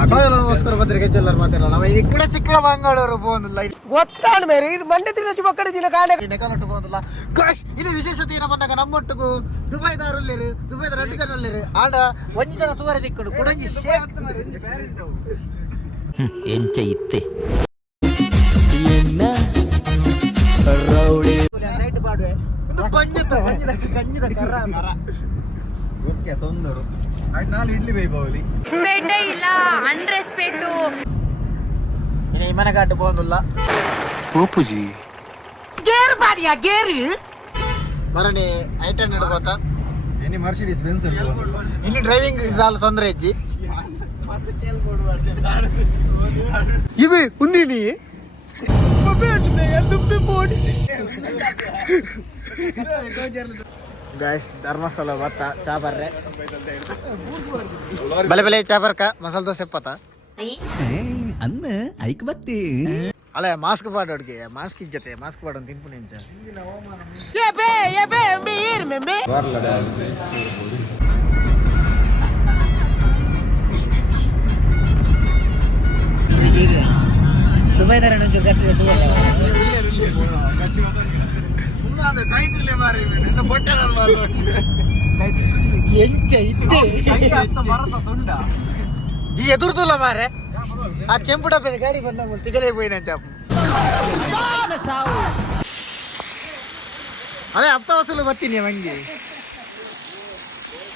ನಮಸ್ಕಾರ ಪತ್ರಿಕೆ ಎಲ್ಲರೂ ಮಾತಾಡಲ್ಲ ನಾವು ಈಗ ಕೂಡ ಚಿಕ್ಕಮಗಳೂರು പോകുന്നിಲ್ಲ ಗೊತ್ತಾಣ ಮೇರೆ ಇದು ಮಂಡ್ಯ ತಿನ್ನ ಮಕ್ಕಳ ದಿನ ಕಾಣೆ ನೆಕಾಲೊಟ್ಟು പോകുന്നിಲ್ಲ ಕಾಶ್ ಇನ್ನು ವಿಶೇಷತೆ ಏನ ಬಂದಾಗ ನಮ್ಮೊಟ್ಟಿಗೂ ದುಬೈದವರಲ್ಲಿರು ದುಬೈದ ರೆಡ್ಗನಲ್ಲಿರು ಆಡ ಒಂಜಿ ಜನ ತೂವರೆ ದಿಕ್ಕಡು ಕುಡಂಗಿ ಎಂಚ ಇತ್ತೆ ರೌಡಿ ನೈಟ್ ಪಾಡುವೆ ಪಂಜದ ಕಂಜಿದ ಕರ್ರ ಮರ ಓಕೆ ತೊಂದರು ನಾಳೆ ಇಡ್ಲಿ ಬೈಬೌಲಿ ಸ್ಪೇಟೇ ಇಲ್ಲ ಅನ್ರೆಸ್ಪೆಕ್ಟು ಇನ್ನು ಈ ಮನೆಗಾಟ್ಟು പോകുന്നിಲ್ಲ ಪೂಪುಜಿ ಗೇರ್ ಬಾಡಿಯಾ ಗೇರ್ ಮರಣಿ ಐಟನ್ ಇಡ್ಬೋತ ಎನಿ ಮರ್ಸಿಡೀಸ್ ಬೆನ್ಸ್ ಇಲ್ಲಿ ಡ್ರೈವಿಂಗ್ ಇದಾಲ ತೊಂದರೆ ಇಜ್ಜಿ ಇವೆ ಉಂದಿನಿ ಗಾಯ್ಸ್ ಧರ್ಮಸ್ಥಳ ಬತ್ತ ಚಾ ಬರ್ರೆ ಬಲೆ ಬಲೆ ಚಾ ಬರ್ಕ ಮಸಾಲ ದೋಸೆ ಪತ್ತ ಅನ್ನ ಐಕ್ ಬತ್ತಿ ಅಲ್ಲ ಮಾಸ್ಕ್ ಪಾಡೋಡ್ಗೆ ಮಾಸ್ಕ್ ಇಜ್ಜತೆ ಮಾಸ್ಕ್ ಪಾಡೋನ್ ತಿನ್ಪು ನಿಂಚ ದುಬೈದಾರ ಒಂಚೂರು ಗಟ್ಟಿ ಕೈತುಲೆ ಮಾರಿ ನನ್ನ ಬೊಟ್ಟೆ ಎಂಚ ಇದ್ದೆ ಮರದ ತುಂಡ ಈ ಎದುರ್ದುಲ್ಲ ಮಾರೆ ಆ ಕೆಂಪು ಡಬ್ಬದ ಗಾಡಿ ಬಂದ ತಿಗಲೇ పోయినంత ಅದೇ ಹಪ್ತ ವಸೂಲು ಬರ್ತೀನಿ ಮಂಗಿ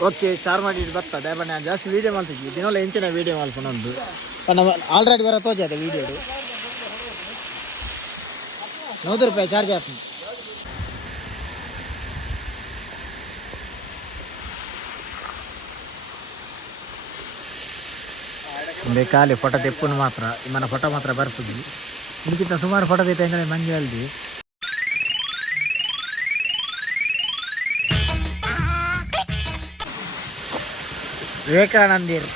ಓಕೆ ಸ್ಟಾರ್ ಮಾಡಿ ಬರ್ತಾ ಡೈಬರ್ ನಾನು ಜಾಸ್ತಿ ವೀಡಿಯೋ ಮಾಡ್ತಿದ್ವಿ ದಿನಲ್ಲ ಎಂಚಿನ ವೀಡಿಯೋ ಮಾಡ್ಕೊಂಡು ಆಲ್ರೆಡಿ ಬರೋ ತೋಜಾದೆ ವೀಡಿಯೋಡು ₹100 ಚಾರ್ಜ್ ಆಗ್ತದೆ ಬೇಕಾಲಿ ಫೋಟೋ ತೆಪ್ಪುನು ಮಾತ್ರ ಇಮ್ಮನ ಫೋಟೋ ಮಾತ್ರ ಬರ್ತದೆ ಇದಕ್ಕಿಂತ ಸುಮಾರು ಫೋಟೋ ತೆತ್ತಂದ್ರೆ ಮಂಜು ಅಲ್ದಿ ವಿವೇಕಾನಂದಿರ್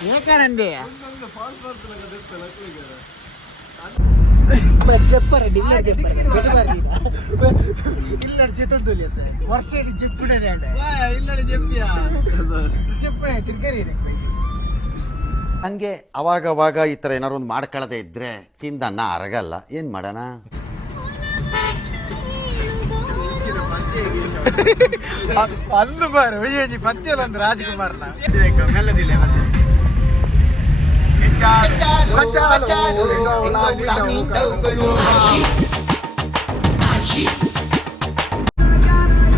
ವಿವೇಕಾನಂದಿ చెప్పారు డిల్లర్ చెప్పారు డిల్లర్ జీతం ವರ್ಷ చెప్పుడే ఇల్లడి చెప్పియా చెప్పుడే తిరిగರಿ ಹಂಗೆ ಅವಾಗ ಈ ಥರ ಏನಾರು ಒಂದು ಮಾಡ್ಕೊಳ್ಳದೆ ಇದ್ರೆ ತಿಂದನ್ನ ಅರಗಲ್ಲ ಏನು ಮಾಡೋಣ ಅಲ್ಲು ಬಾರು ವಿಜಯಜಿ ಪತ್ಯಲ್ಲ ಒಂದು ರಾಜಕುಮಾರ್ನ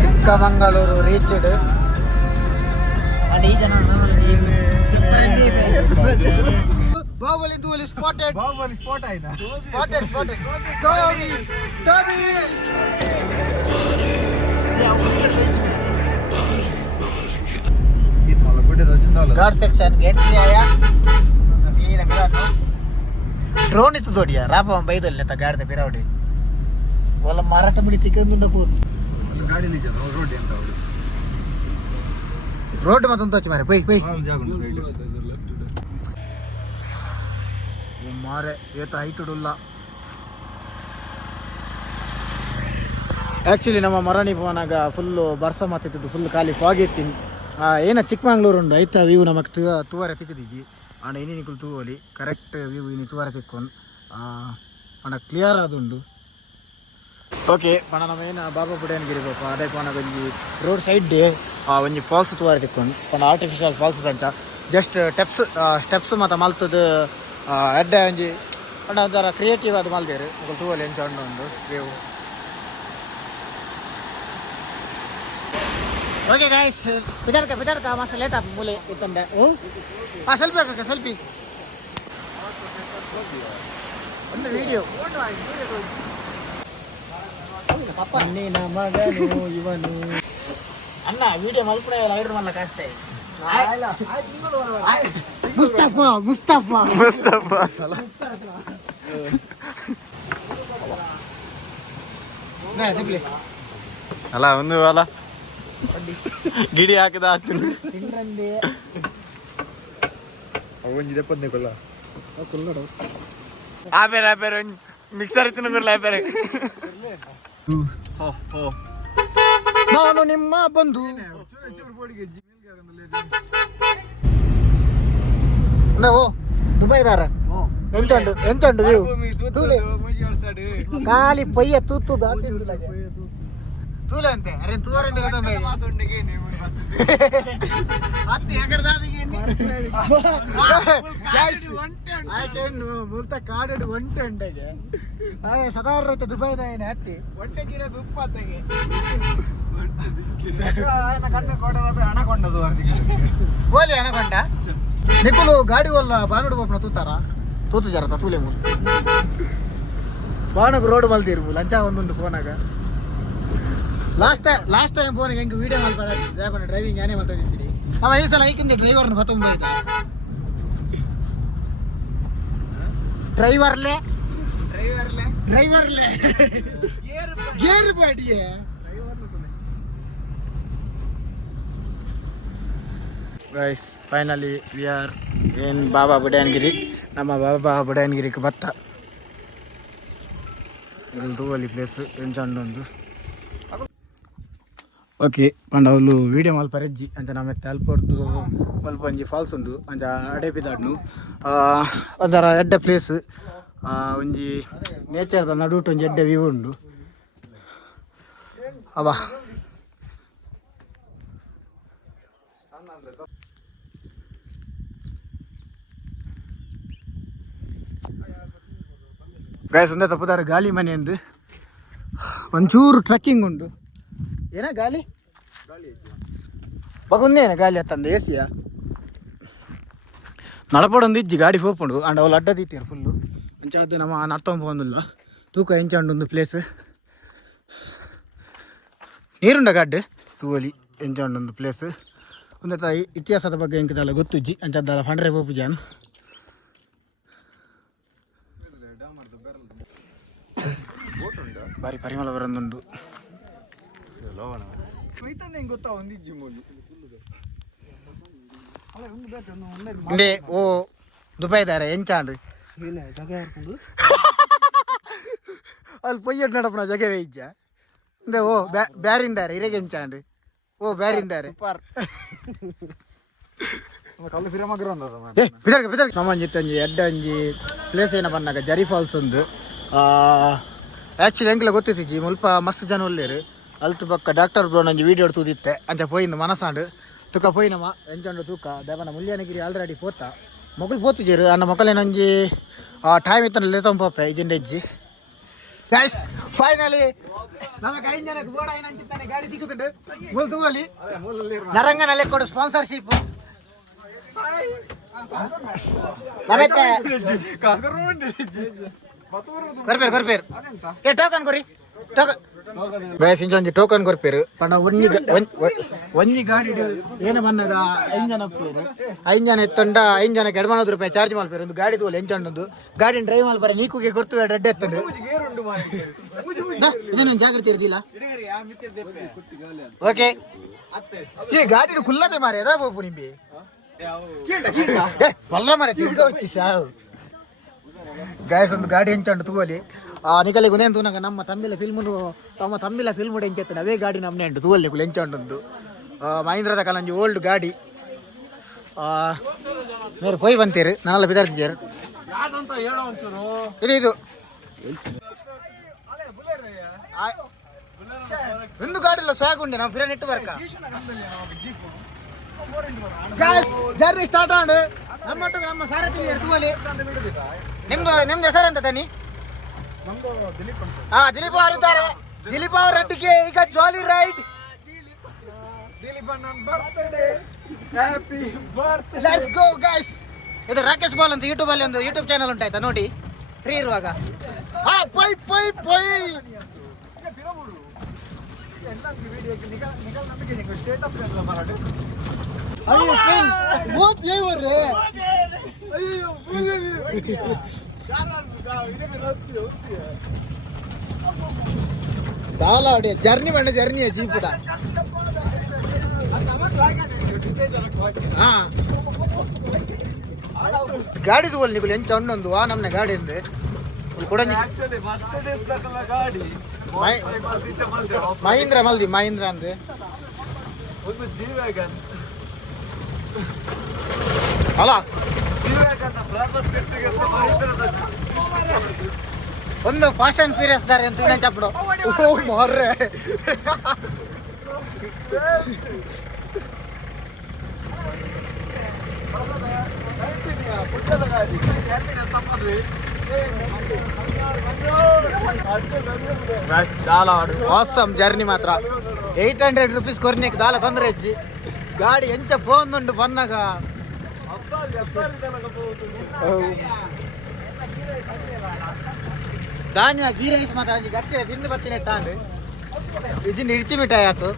ಚಿಕ್ಕಮಗಳೂರು ರೀಚ್ಡ್ ಅಂಡ್ ಈ ಜನ ಬಾಹುಬಲಿ ತೂಲಿ ಸ್ಪಾಟೆಡ್ ಬಾಹುಬಲಿ ಸ್ಪಾಟ್ ಆಯ್ತಾ ಸ್ಪಾಟೆಡ್ गार्ड सेक्शन गेट से आया सीधा मिला ड्रोन इतु दोडिया राप बैदल नेता गार्ड पिरावडी बोला माराಟ मुड़ी तिकंदुंड पोत ಗಾಡಿ ಲಿಜ ರೋಡ್ ಅಂತ ಅವರು रोड मत तोच मारे पै पै ಜಾಗುಂಡು ಸೈಡ್ मारे ये तो हाइट उडुल्ला ಆ್ಯಕ್ಚುಲಿ ನಮ್ಮ ಮರಣಿ ಪೋನಾಗ ಫುಲ್ಲು ಬರ್ಸ ಮಾತಿದ್ದು ಫುಲ್ ಖಾಲಿ ಫಾಗ್ ಎತ್ತೀನಿ ಏನ ಚಿಕ್ಕಮಂಗ್ಳೂರು ಉಂಡು ಐತ ವ್ಯೂ ನಮಗೆ ತೂವರೆ ತಿಕ್ಕದಿಜ್ಜಿ ಆಂಡ ಇನ್ನಿನಿಕುಲು ತೂವಲಿ ಕರೆಕ್ಟ್ ವ್ಯೂ ಇನ್ನು ತೂವರೆ ತಿಕ್ಕೊಂಡು ಆಂಡ ಕ್ಲಿಯರ್ ಆದುಂಡು ಓಕೆ ಪಣ ನಮ್ಮೇನು ಬಾಬಾ ಪುಡೇನಗಿರಿ ಪಾಪ ಅದೇ ಪಣ ಒಂಜಿ ರೋಡ್ ಸೈಡ್ ಒಂಜಿ ಫಾಲ್ಸ್ ತೂವರೆ ತಿಕ್ಕೊಂಡು ಪಣ ಆರ್ಟಿಫಿಷಿಯಲ್ ಫಾಲ್ಸ್ ಅಂಚ ಜಸ್ಟ್ ಸ್ಟೆಪ್ಸ್ ಮತ್ತು ಮಲ್ತದ ಎಡ್ಡೆ ಒಂಜಿ ಪಣ ಒಂಥರ ಕ್ರಿಯೇಟಿವ್ ಅದು ಮಲ್ದೇರು ತೂವಲಿ ಎಂಚ ಉಂಡು ವ್ಯೂ ಓಕೆ ಗಾಯ್ಸ್ ಬಿದರ್ಕ ಮಸ್ತ್ ಲೇಟ್ ಆಪ್ ಮೂಲೆ ಇತ್ತಂದೆ ಸೆಲ್ಫಿ ಹಾಕಕ್ಕೆ ಸೆಲ್ಫಿ ಒಂದು ವಿಡಿಯೋ ನಿನ್ನ ಮಗನು ಇವನು ಅಣ್ಣ ವಿಡಿಯೋ ಮಲ್ಪಡೆ ಲೈಡರ್ ಮಲ್ಲ ಕಾಸ್ತೆ ಮುಸ್ತಫಾ ಅಲ್ಲ ಒಂದು ಅಲ್ಲ ಗಿಡಿ ಹಾಕಿದ ತಿಂಡ್ರಂದೆ ಅವನ್ ಇದಪ್ಪನ್ನೇ ಕೊಲ್ಲ ಕೊಲ್ಲೋಡು ಆಪೇರೆ ಮಿಕ್ಸರ್ ಇತ್ತು ಬಿರ್ಲ ಆಪೇರೆ ನಾನು ನಿಮ್ಮ ಬಂಧು ಓ ದುಬೈದಾರ ಎಂಚುಂಡು ವ್ಯೂ ಖಾಲಿ ಪೊಯ್ಯ ತೂತುದು ತೂಲೆ ಅಂತೆ ಅರೆ ತೂವರಿಂದ ಮುಲ್ತ ಕಾಡು ಒಂಟೆ ಉಂಟಗೆ ಸಾಧಾರಣ ದುಬೈದ ಏನು ಹತ್ತಿ ಒಟ್ಟೆಗಿರ ಬಿಪ್ಪತ್ತಾಗೆ ಕಣ್ಣ ಕೊಡೋದು ಹಣ ಕೊಂಡದು ಓಲಿ ಅನಕೊಂಡ ನಿಕುಲು ಗಾಡಿ ಒಲ್ಲ ಬಾನುಡು ಬೋಪನ ತೂತಾರ ತೂತು ಜರತ ತೂಲೆ ಮುಲ್ ಬಾಣಗ್ ರೋಡ್ ಮಲ್ತಿರ್ಬು ಲಂಚ ಒಂದೊಂದು ಫೋನಾಗ ಲಾಸ್ಟ್ ಟೈಮ್ ಫೋನಿಗೆ ಹೆಂಗೆ ವಿಡಿಯೋ ಮಲ್ಪಾರ ಡ್ರೈವಿಂಗ್ ಏನೇ ಮಲ್ತಿದ್ದೀನಿ ಅವ ಈ ಸಲ ಐಕಿಂದ ಡ್ರೈವರ್ನ ಹೊತ್ತೊಂಬ ಡ್ರೈವರ್ಲೆ ಗೇರ್ ಬಾಡಿಯೇ ಗೈಸ್ ಫೈನಲಿ ವಿ ಆರ್ ಏನು ಬಾಬಾ ಬುಡಾಯನಗಿರಿ ನಮ್ಮ ಬಾಬಾ ಬುಡಾಯನಗಿರಿಗೆ ಬತ್ತ ಇಲ್ಲಿ ತೂವಲ್ಲಿ ಪ್ಲೇಸ್ ಏನು ಚಂದ ಒಂದು ಓಕೆ ಪಂಡವಲು ವೀಡಿಯೋ ಮಲ್ಪರೆಜ್ಜಿ ಅಂತ ನಮ್ಮ ತಲ್ಪೊಡ್ದು ಮಲ್ಪಂಜಿ ಫಾಲ್ಸ್ ಉಂಡು ಅಂಚ ಅಡೇಪಿದಾಡ್ನು ಒಂಥರ ಎಡ್ಡ ಪ್ಲೇಸ್ ಒಂಜಿ ನೇಚರ್ದ ನಡುಟು ಒಂಜಿ ಎಡ್ಡ ವ್ಯೂ ಉಂಡು ಅವ ಗೈಸ್ ಒಂದೇ ತಪ್ಪದಾರ ಗಾಲಿ ಮನೆ ಎಂದು ಒಂಚೂರು ಟ್ರೆಕ್ಕಿಂಗ್ ಉಂಡು ಏನ ಗಾಲಿ ಬಗುಂದೇನ ಗಾಲಿ ಹತ್ತಂದು ಎ ಸಿಯ ನಳಪಡೊಂದು ಇಜ್ಜಿ ಗಾಡಿ ಹೋಗ್ಕೊಂಡು ಅಂಡ್ ಅವಳು ಅಡ್ಡ తీతారు ಫುಲ್ಲು ಅಂಚಾದ ನಮ್ಮ ನಡ್ತೊಂದು ಹೋಗಂದಿಲ್ಲ ತೂಕ ಎಂಚಂಡು ಒಂದು ಪ್ಲೇಸ್ ನೀರುಂಡ ಗಡ್ಡೆ ತೂವಲಿ ಎಂಚಂಡು ಒಂದು ಪ್ಲೇಸ್ ಒಂದೇ ತಾಯಿ ಇತಿಹಾಸದ ಬಗ್ಗೆ ಎಂಕದಲ್ಲ ಗೊತ್ತುಜ್ಜಿ ಅಂಚದ್ದಲ್ಲ ಫಂಡ್ರೆ ಪೋಪು ಜಾನ್ ಬಾರಿ ಪರಿಮಳ ಬರೊಂದುಂಡು ಗೊತ್ತಾ ಒಂದಿಜ್ಜಿ ಮೂಲಿ ಇಂದೇ ಓ ದುಬೈದಾರ ಎಂಚಾಂಡು ಅಲ್ಲಿ ಪೊಯ್ಯಟ್ ನಡಪನ ಜಗವೇ ಇಜ್ಜ ಇಂದೇ ಓ ಬ್ಯಾರಿಂದಾರೆ ಇರೆಗೆ ಎಂಚಾಂಡು ಓ ಬ್ಯಾರಿಂದಾರೆ ಕಲ್ಲು ಫಿರಮಗ್ರ ಸಮಾಂಜಿತ್ತು ಒಂಜಿ ಎಡ್ಡ ಒಂಜಿ ಪ್ಲೇಸ್ ಏನ ಬಂದಾಗ ಜರಿ ಫಾಲ್ಸ್ ಒಂದು ಆ್ಯಕ್ಚುಲಿ ಎಂಕ್ಲ ಗೊತ್ತಿಜ್ಜಿ ಮುಲ್ಪ ಮಸ್ತ್ ಜನ ಒಲ್ಲೇರು ಅಲ್ತು ಪಕ್ಕ ಡಾಕ್ಟರ್ ಬ್ರೋನ್ ಒಂಜಿ ವೀಡಿಯೋ ತೂದಿತ್ತೆ ಅಂಚ ಪೋಯಿಂದು ಮನಸಾಂಡು ತುಕ ಪೋಯಿನಮ್ಮ ಎಂಚಂಡು ತೂಕ ದೇವನ ಮುಲ್ಯಾನಗಿರಿ ಆಲ್ರೆಡಿ ಪೋತ ಮೊಗಲು ಪೋತುಜೇರು ಅನ್ನ ಮೊಕಲೇನೊಂಜಿ ಟೈಮ್ ಇತ್ತನ ಲೇತಂಪೆ ಇಜಿಂಡೆಜ್ಜಿ ಗೈಸ್ ಫೈನಲಿ ನಮಗೆ 5 ಜನಕ್ಕೆ ಬೋಡ ಏನಂಚಿತ್ತಾನೆ ಗಾಡಿ ತಿಕ್ಕುತ್ತಂಡು ಮೂಲ್ ತೂವಲ್ಲಿ ನರಂಗನಲ್ಲಿ ಕೊಡು ಸ್ಪಾನ್ಸರ್ಶಿಪ್ ಕೊರ್ಪೇರು ಏ ಟೋಕನ್ ಕೊರಿ ಟೋಕನ್ ಗೈಸ್ ಇಂಚೊಂಜಿ ಟೋಕನ್ ಕೊರ್ಪೇರು ಪಂಡ ಒಂಜಿ ಗಾಡಿ ಏನು ಬನ್ನದ 5 ಜನ ಪೇರು 5 ಜನ ಎತ್ತಂಡ 5 ಜನಕ್ಕೆ 200 ರೂಪಾಯಿ ಚಾರ್ಜ್ ಮಲ್ಪೇರು ಒಂದು ಗಾಡಿ ತೋಲಿ ಎಂಚಂಡು ಗಾಡಿನ ಡ್ರೈವ್ ಮಲ್ಪರೆ ನೀಕುಗೆ ಕೊರ್ತು ರೆಡ್ ಎತ್ತಂಡು ಇನ್ನೇನು ಜಾಗ್ರತೆ ಇರ್ದಿಲ್ಲ ಓಕೆ ಈ ಗಾಡಿ ಕುಲ್ಲತೆ ಮಾರಿ ಅದಾ ಪೋಪು ನಿಂಬಿ ಬಲ್ಲ ಮಾರಿ ತಿರ್ಗ వచ్చి ಸಾವು ಗೈಸ್ ಒಂದು ಗಾಡಿ ಎಂಚಂಡು ತೂವಲಿ ನಿಕಲಿ ಗುನೇನು ತೂನಗ ನಮ್ಮ ತಮ್ಮಿಲ ಫಿಲ್ಮ್ ಎಂಚೆತ್ತನೆ ಅವೇ ಗಾಡಿ ನಮ್ಮನೆ ಉಂಟು ತೂವಲ್ಲಿ ಕುಲು ಎಂಚಂಡು ಮಹೀಂದ್ರದ ಕಲಂಜಿ ಓಲ್ಡ್ ಗಾಡಿ మీరు పోయి ಬಂತೀರಿ ನನ್ನೆಲ್ಲ ಬಿದಾರ್ತಿದ್ದೀರು ಇದು ಒಂದು ಗಾಡಿಲ್ಲ ಸ್ವಾಗ್ ಉಂಡೆ ನಾವು ಫಿರ ನೆಟ್ಟು ಬರ್ಕ ಜರ್ನಿ ಸ್ಟಾರ್ಟ್ ಆಂಡು ನಮ್ಮ ಸಾರಥಿ ತೂವಲಿ ನಿಮ್ದು ಹೆಸರು ಅಂತ ತನಿ ದಿಲೀಪ್ ಅವರು ಇದ್ದಾರೆ ದಿಲೀಪ್ ಅವರೊಟ್ಟಿಗೆ ಈಗ jolly ride let's go guys ಇದು ರಾಕೇಶ್ ಬಾಲ್ ಅಂತ ಯೂಟ್ಯೂಬ್ ಅಲ್ಲಿ ಒಂದು ಯೂಟ್ಯೂಬ್ ಚಾನಲ್ ಉಂಟಾಯ್ತಾ ನೋಡಿ ಫ್ರೀ ಇರುವಾಗ ಪೈ ಪೈ ಪೈ ಜರ್ನಿ ಬಂಡ ಜರ್ನಿ ಜೀಪುಟ ಗಾಡಿ ತಗೋಲ್ ನೀವು ಎಂಚ ಹಣ್ಣೊಂದು ನಮ್ಮನೆ ಗಾಡಿ ಅಂದೆ ಕೂಡ ಮಹೀಂದ್ರ ಮಲ್ದಿ ಮಹೀಂದ್ರ ಅಂದೆ ಅಲ್ಲ ಒಂದು ಫಾಸ್ಟ್ ಅಂಡ್ ಫ್ಯೂರಿಯಸ್ ದಾರಿ ಅಂತ ಇನ್ನೊಂದು ಚಪ್ಪಡು ಮೊರ್ರೆ ಆಸಮ್ ಜರ್ನಿ ಮಾತ್ರ 800 ರೂಪೀಸ್ ಕೊರ್ನಿಕ್ ದಾಲ ತೊಂದರೆ ಇಜ್ಜಿ ಗಾಡಿ ಎಂಚ ಪೋಂದುಂಡು ಬನ್ನಾಗ ಧಾನ್ಯ ಗೀ ರೈಸ್ ಮಾತ್ರ ಒಂಜಿ ಗಟ್ಟಿ ತಿಂದು ಬತ್ತಿನ ಇಟ್ಟಾಂಡು ಇಜಿಂದ ಇಡ್ಚಿ ಮಿಠಾಯಿ ಆತು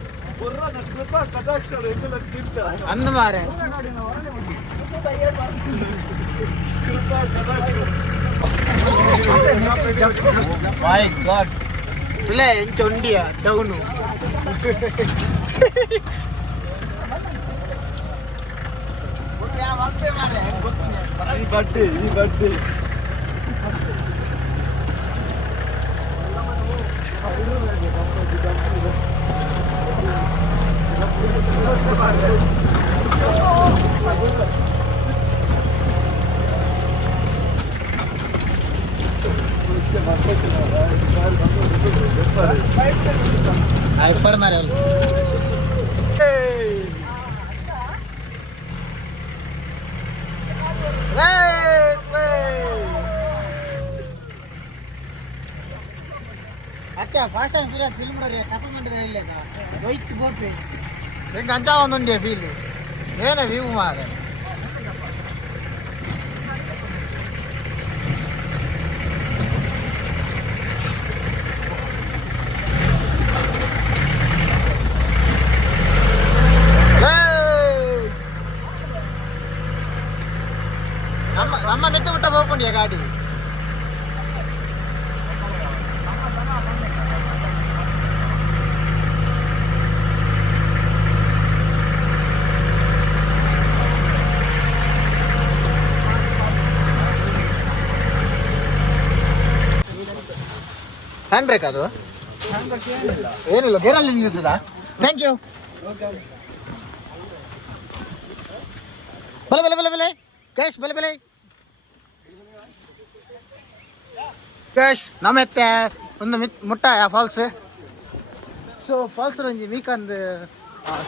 ಅಂದು ಮಾರೆ ಮೈ ಗಾಡ್ ಪ್ಲೇ ಇಂಚ ಉಂಡಿಯ ಡೌನು ಈ ಬಡ್ಡಿ ಪಡ ಮಾರೆ ಅತ್ತೆ ಫಾಸ್ಟ್ ಆ್ಯಂಡ್ ಫ್ಯೂರಿಯಸ್ ಫಿಲ್ಮ್ ನೋಡ್ರಿ ಕಪ್ಪು ಮಂಡ್ರೆ ಇಲ್ಲ ವೈಟ್ ಬೋರ್ಪೆ ಹೆಂಗೆ ಅಂಚ ಒಂದೊಂದೇ ಫೀಲ್ ಏನೇ ವ್ಯೂ ಮಾರೆ ನಮ್ಮ ಮೆತ್ತು ಬಿಟ್ಟ ಹೋಗ್ಕೊಂಡಿಯ ಗಾಡಿ ಹ್ಯಾಂಡ್ ಬ್ರೇಕ್ ಅದು ಏನಿಲ್ಲ ಗೇರಲ್ಲಿ ನಿಲ್ಲಿಸದ ಥ್ಯಾಂಕ್ ಯು ಬಲೆ ಬಲೆ ಬಲೆ ಬಲೆ ಕ್ಯಾಶ್ ಬಲೆ ಬಲೆ ಕ್ಯಾಶ್ ನಮ್ಮೆತ್ತೆ ಒಂದು ಮುಟ್ಟಾಯ ಫಾಲ್ಸ್ ಸೊ ಫಾಲ್ಸ್ ಒಂಜಿ ವೀಕೆಂಡ್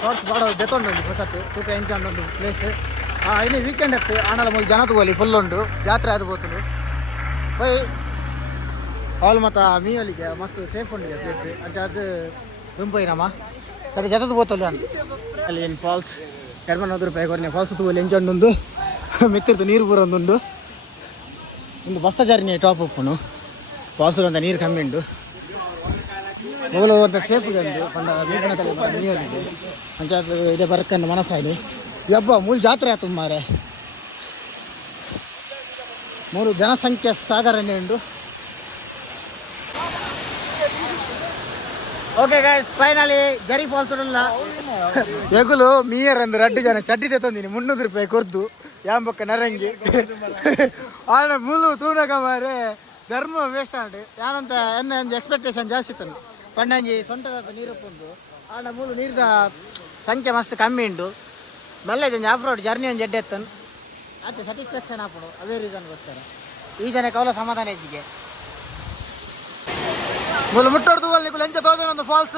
ಶಾರ್ಟ್ಸ್ ಬಾಡ ದೆತ್ತೊಂಡು ಹೊಸತ್ತು ತೂಕ ಎಂಚ ಒಂದು ಪ್ಲೇಸ್ ಇನ್ನು ವೀಕೆಂಡ್ ಎತ್ತು ಆನಲ ಮೂಲ ಜನ ತಗೋಲಿ ಫುಲ್ ಉಂಡು ಜಾತ್ರೆ ಅದು ಬೋತುಂಡು ಪೈ ಹಾಲ್ ಮತ್ತು ಮೀವಲಿಗೆ ಮಸ್ತ್ ಸೇಫ್ ಉಂಡಿದೆ ಪ್ಲೇಸ್ ಅಂತ ಅದು ದುಂಪೈನಮ್ಮ ಕಡೆ ಜತದ ಬೋತಲ್ಲಿ ಅಲ್ಲಿ ಏನು ಫಾಲ್ಸ್ 200 ರೂಪಾಯಿ ಕೊರನೆ ಫಾಲ್ಸ್ ತಗೋಲಿ ಎಂಚೊಂದು ಮಿತ್ತಿರ್ತು ನೀರು ಪೂರ ಒಂದುಂಡು ಒಂದು ಬಸ್ತ ಜರ್ನಿ ಟಾಪ್ ಉಪ್ಪುನು ಫಾಲ್ಸ್ ಅಂತ ನೀರು ಕಮ್ಮಿ ಉಂಡು ಹೋಗಲು ಅಂತ ಸೇಫ್ಗೆ ಉಂಟು ಪಂಡ ನೀರಿನ ತಲೆ ನೀರಿದೆ ಪಂಚಾಯತ್ ಇದೇ ಬರಕ್ಕಂದು ಮನಸ್ಸಾಯಿನಿ ಯಬ್ಬ ಮೂಲ ಜಾತ್ರೆ ಆಯ್ತು ಮಾರೆ ಮೂರು ಜನಸಂಖ್ಯೆ ಸಾಗರನೇ ಉಂಡು ಓಕೆ ಗೈಸ್ ಫೈನಲಿ ಗರಿ ಫಾಲ್ಸ್ ಉಡಲ್ಲ ಎಗುಲು ಮೀಯರ್ ಅಂದ್ರೆ 2 ಜನ ಚಡ್ಡಿ ತಂದಿನಿ 300 ರೂಪಾಯಿ ಕೊರ್ದು ಯಾಂಬಕ್ಕ ನರಂಗಿ ಆನ ಮುಲು ತೂನಕ ಮಾರೆ ಧರ್ಮ ವೇಸ್ಟ್ ಆಂಡು ಯಾನಂತ ಎನ್ನ ಒಂದು ಎಕ್ಸ್ಪೆಕ್ಟೇಷನ್ ಜಾಸ್ತಿ ತನು ಪಂಡಂಜಿ ಸೊಂಟದ ನೀರು ಪುಂಡು ಆನ ಮೂಲು ನೀರ್ದ ಸಂಖ್ಯೆ ಮಸ್ತ್ ಕಮ್ಮಿ ಉಂಡು ಮೆಲ್ಲ ಇದೊಂದು ಆಫ್ ರೋಡ್ ಜರ್ನಿ ಒಂದು ಜಡ್ಡೆ ಎತ್ತನು ಆಚೆ ಸ್ಯಾಟಿಸ್ಫ್ಯಾಕ್ಷನ್ ಹಾಪಡು ಅದೇ ರೀಸನ್ಗೋಸ್ಕರ ಈ ಜನ ಕವಲ ಸಮಾಧಾನ ಇದ್ದಿಗೆ ಮೂಲ ಮುಟ್ಟೋಡ್ದು ಅಲ್ಲಿ ಲಂಚ ತೋಗ ಒಂದು ಫಾಲ್ಸ್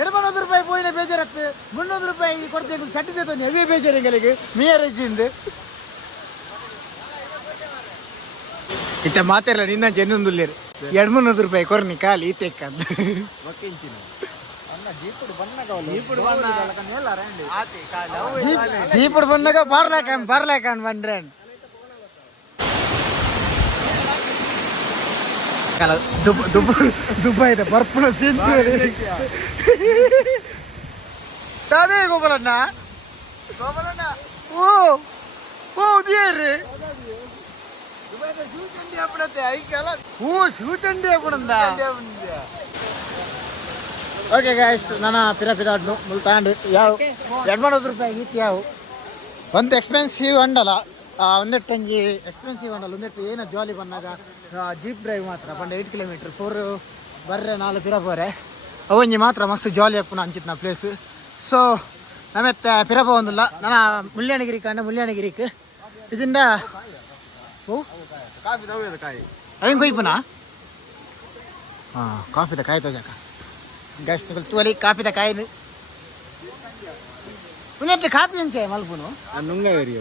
200 ರೂಪಾಯಿ ಪೋಯಿನ ಬೇಜಾರತ್ತು 300 ರೂಪಾಯಿ ಕೊಡ್ತೇವೆ ಚಟ್ಟಿದೆ ತೊಂದು ಹೆವಿ ಬೇಜಾರಿಂಗಳಿಗೆ ಮೀಯರ್ ಹೆಜ್ಜಿಂದು ಇತ್ತ ಮಾತಾಡಲ್ಲ ನಿನ್ನ ಇನ್ನೊಂದುಲ್ಲೇರು 200-300 ರೂಪಾಯಿ ಕೊರ್ನಿ ಖಾಲಿ ಈತೆಕ್ಕ ಜೀಪುಡು ಬಂದಾಗ ಬರ್ಲಾಕನ್ ಬಂದ್ರೆ ದುಬೈ ಬರ್ಪುನ ತಾವೇ ಗೋಪಾಲಣ್ಣ ಓ ಓ ದಿಯರಿ ಶೂಚಂಡಿ ಅಪ್ಪಡಂದ ಓಕೆ ಗೈಸ್ ನನ್ನ ಪಿರಾಪಿದಾಡ್ನು ಮುಲ್ ತಗೊಂಡು ಯಾವ 200 ರೂಪಾಯಿ ಗೀತಿ ಯಾವ ಒಂದು ಎಕ್ಸ್ಪೆನ್ಸಿವ್ ಅಂಡಲ್ಲ ಒಂದೆಟ್ಟಂಜಿ ಎಕ್ಸ್ಪೆನ್ಸಿವ್ ಅಂಡಲ್ಲ ಒಂದೆಟ್ಟು ಏನೋ ಜಾಲಿ ಬಂದಾಗ ಜೀಪ್ ಡ್ರೈವ್ ಮಾತ್ರ ಪಂಡ 8 ಕಿಲೋಮೀಟ್ರ್ 4 ಬರ್ರೆ 4 ತಿರಪೋರೆ ಅವೊಂಜಿ ಮಾತ್ರ ಮಸ್ತ್ ಜಾಲಿ ಅಪ್ಪನ ಅಂಚಿತ್ನ ಪ್ಲೇಸ್ ಸೊ ಆಮೇಲೆ ಪಿರಪ ಒಂದಿಲ್ಲ ನನ್ನ ಮುಳ್ಳ್ಯಾನಗಿರಿ ಕಂಡ ಮುಳ್ಳ್ಯಾನಗಿರಿಕ್ ಇದರಿಂದ ಓ ಕಾಫಿ ತಗೋದ ಕಾಯಿ ಅವಿಂಗ್ ಕೊಯ್ಪುನಾ ಹಾಂ ಕಾಫಿದ ಕಾಯಿ ತೋಜಾಕ ಗ್ಯಾಸ್ ತುವಲಿ ಕಾಫಿದ ಕಾಯಿನು ಪುಣ್ಯಕ್ಕೆ ಕಾಫಿ ಅಂಚೆ ಮಲ್ಪುನು ನುಂಗವೇರಿ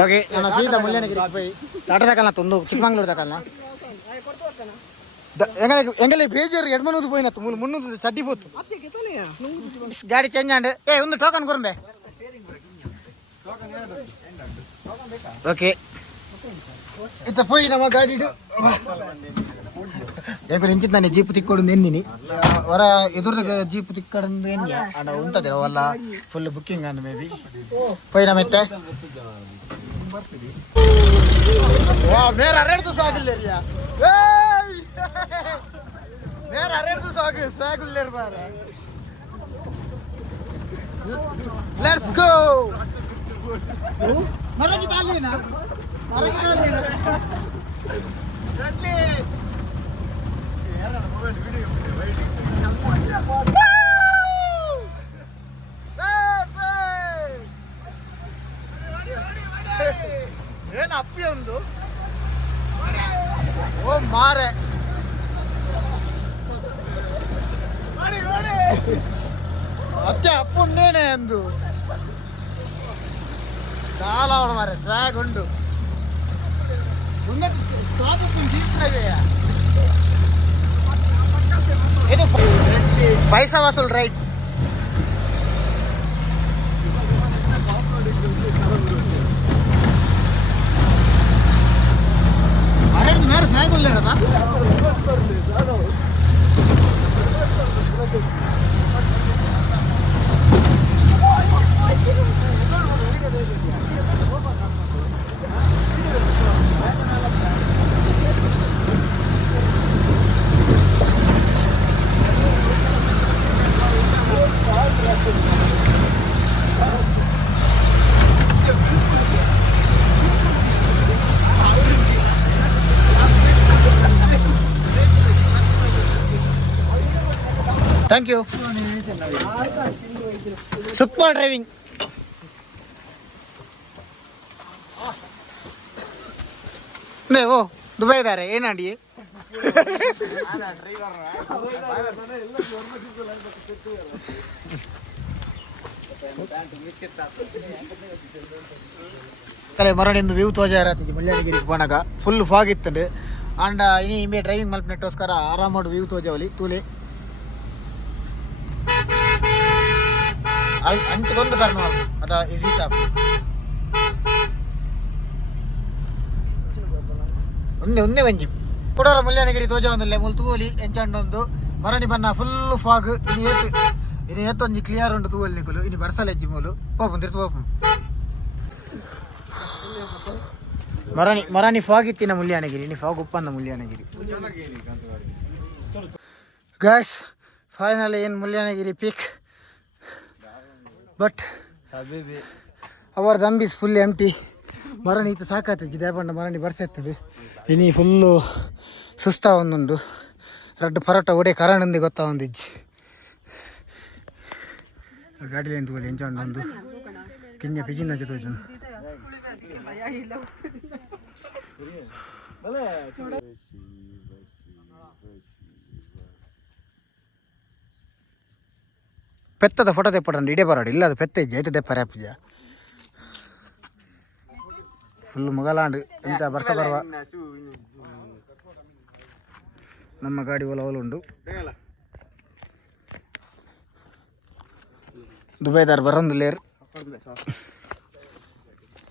ಓಕೆ ನಾನು ಸೀದಾ ಮುಳ್ಳ್ಯಾನಗಿರಿ పోయి ಟಾಟಾ ತಕಲ್ನ ತೊಂದು ಚಿಕ್ಕಮಂಗ್ಳೂರು ತಕಲ್ನ ಎಂಗಲ್ಲಿ ಬೇಜಾರು ಎಡ್ಮನೂದು పోయినತ್ತು ಮುನ್ನೂದು ಚಡ್ಡಿ పోತು ಗಾಡಿ ಚೇಂಜ್ ಆಂಡ್ ಒಂದು ಟೋಕನ್ ಕೊರಂಬೆ ಓಕೆ ಇತ್ತ పోయి ನಮ್ಮ ಗಾಡಿ ಎಂಕುಲು ಇಂಚಿತ್ ನಾನು ಜೀಪ್ ತಿಕ್ಕೊಡು ಎನ್ನಿನಿ ಹೊರ ಎದುರದ ಜೀಪ್ ತಿಕ್ಕಡು ಎನ್ನಿ ಅಣ್ಣ ಉಂಟದೆ ಅವಲ್ಲ ಫುಲ್ ಬುಕ್ಕಿಂಗ್ ಅಂದ್ ಮೇ ಬಿ పోయి ನಮ್ಮೆತ್ತೆ ಬೇರೆ ಅರೆಡ್ದು ಸಾಗಿಲ್ಲ ಬೇರೆ ಅರೆಡ್ದು ಸಾಗಿಲ್ಲ ಬಾರೆ ಲೆಟ್ಸ್ ಗೋ ಮರಗಿ ತಾಲಿನಾ ಏನು ಅಪ್ಪಿ ಒಂದು ಓ ಮಾರೆ ಅತ್ತೆ ಅಪ್ಪು ಉಂಡೇನೆ ಅಂದು చాలా మారే స్వాగ్ ఉండు ఇది పైసా వసూలు రైట్ అరే మేర స్వాగ్ ఉల్లే కదా ಥ್ಯಾಂಕ್ ಯು ಸೂಪರ್ ಡ್ರೈವಿಂಗ್ ಓ ದುಬೈ ಇದ್ದಾರೆ ಏನಾಡಿ ತಲೆ ಮರಣಿಂದು ವ್ಯೂ ತೋಜಾರತ್ತಿಗೆ ಮುಳ್ಳ್ಯಾನಗಿರಿಗೆ ಪೋನಾಗ ಫುಲ್ ಫಾಗ್ ಇತ್ತಂಡು ಅಂಡ್ ಇನಿ ಇಂಬೆ ಡ್ರೈವಿಂಗ್ ಮಲ್ಪನೆಟ್ಟೋಸ್ಕರ ಆರಾಮಾಡು ವ್ಯೂ ತೋಜಾವಲಿ ತೂಲೆ ಅಂಚದೊಂದು ಕರ್ನವಾಲ್ ಅದ ಈಸಿ ಟಾಪ್ ಒಂದೇ ಒಂಜಿ ಕೊಡೋರ ಮುಳ್ಳ್ಯಾನಗಿರಿ ತೋಜಾವೊಂದುಲ್ಲೆ ಮುಲ್ತುಗೋಲಿ ಎಂಚಂಡೊಂದು ಮರಣಿ ಬನ್ನ ಫುಲ್ ಫಾಗ್ ಇನಿ ಏತೊಂಜಿ ಕ್ಲಿಯರ್ ಉಂಡು ತೂವಲ್ ನಿಕುಲು ಇನಿ ಬರ್ಸಲ್ ಎಜ್ಜಿ ಮೂಲು ಪೋಪುನ್ ತಿರ್ತು ಪೋಪುನ್ ಮರಾಣಿ ಫಾಗ್ ಇತ್ತಿನ ಮುಳ್ಳ್ಯಾನಗಿರಿ ಇನಿ ಫಾಗ್ ಉಪ್ಪಂದ ಮುಳ್ಳ್ಯಾನಗಿರಿ ಗಾಯ್ಸ್ ಫೈನಲ್ ಏನು ಮುಳ್ಳ್ಯಾನಗಿರಿ ಪೀಕ್ ಬಟ್ ಅವರ್ ದಮ್ ಈಸ್ ಫುಲ್ ಎಂಟಿ ಮರಣಿ ಇತ್ತು ಸಾಕಾಗ್ತದೆ ದೇಪಂಡ ಮರಣಿ ಬರ್ಸೆತ್ತದು ಇನಿ ಫುಲ್ಲು ಸುಸ್ತ ಒಂದುಂಡು ರಡ್ಡು ಪರೋಟ ಒಡೆ ಕರಾಣಂದಿ ಗೊತ್ತಾ ಒಂದಿಜ್ಜಿ ಗಾಡಿಲಿ ಎಂತ ಎಂಚಂಡು ಒಂದು ಕಿಂಜ ಪಿಜಿನ ಜೊತೆ ಪೆತ್ತದ ಫೋಟೋ ತೆಪ್ಪಡಂಡು ಇಡೇ ಬರಾಡು ಇಲ್ಲ ಅದು ಪೆತ್ತ ಇಜ್ಜ ಐತೆ ತೆಪ್ಪರೆ ಪೂಜ ಫುಲ್ ಮುಗಲಾಂಡು ಎಂಚ ಬರ್ಸ ಬರುವ ನಮ್ಮ ಗಾಡಿ ಒಲವುಂಡು ದುಬೈದಾರ್ ಬರೋದು ಲೇರ್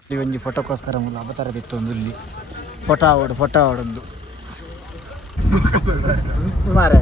ಇಲ್ಲಿ ಒಂಜಿ ಫೋಟೋಕ್ಕೋಸ್ಕರ ಮುಲ್ಲ ಅವತಾರ ಬಿತ್ತು ಒಂದು ಇಲ್ಲಿ ಫೋಟೋ ಆವಡು ಒಂದು ಮಾರೆ